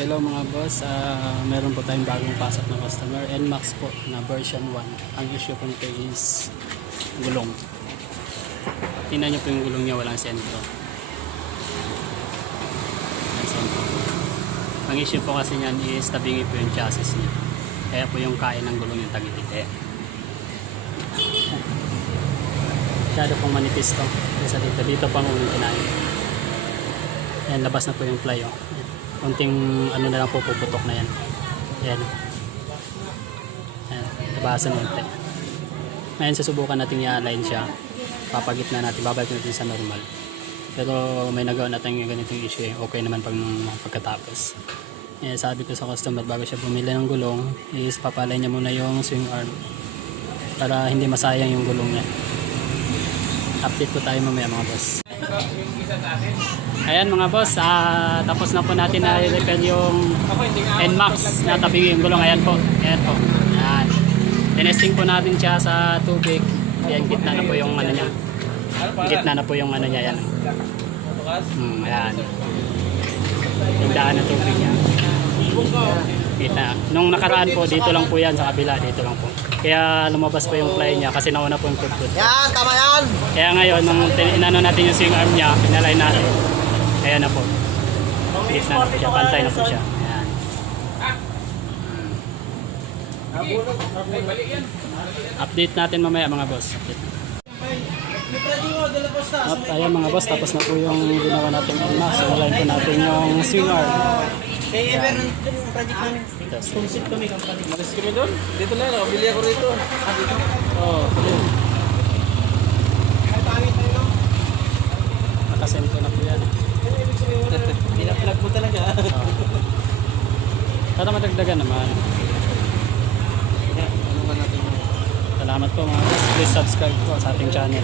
Hello mga boss, meron po tayong bagong pasok na customer, NMAX po na version 1. Ang issue po nito is gulong. Tingnan nyo po yung gulong niya, walang sentro. Ang issue po kasi niyan is tabingi po yung chassis niya. Kaya po yung kain ng gulong yung tagitite. Masyado pong manipis to. Kasi dito pang uling kinain. Ayan, labas na po yung ply. Oh. Kunting ano na lang po, puputok na yan. Ayan. Ayan, labasan natin. Ngayon susubukan natin i-align siya. Papagitna natin, babalik natin sa normal. Pero may nagawa natin yung ganitong issue eh. Okay naman pagkatapos. Eh, sabi ko sa customer bago siya bumili ng gulong is papalay niya muna yung swing arm para hindi masayang yung gulong niya. Update po tayo mamaya mga boss. Ayan mga boss, tapos na po natin na i-repair yung NMAX na tabi yung gulong. Ayan po, ayan po. Ayan. Tinesting po natin siya sa tubig. Ayan, gitna na po yung ano niya. Gitna na po yung ano niya. Ayan. Ayan. Yung daan ng tubig niya. Kita. Nung nakaraan po, dito lang po yan sa kabila, dito lang po. Kaya lumabas po yung fly niya kasi nauna po yung pudpud. Yan, tama yan! Kaya ngayon, nung inano natin yung swing arm niya, pinalay natin. Ayan na po. Gis na po siya, pantay na po siya. Ayan. Update natin mamaya mga boss. Ayan mga boss, tapos na po yung ginawa natin NMAX. Sinalain po natin yung swing arm. Kaya meron itong project namin. Sponsor kami company. Malis kami doon. Dito na, nakabili ako rito. Oo. Nakasento na po yan. Pinaplug mo talaga. Para madagdagan naman. Ano ba natin? Salamat po mga boss. Please subscribe po sa ating channel.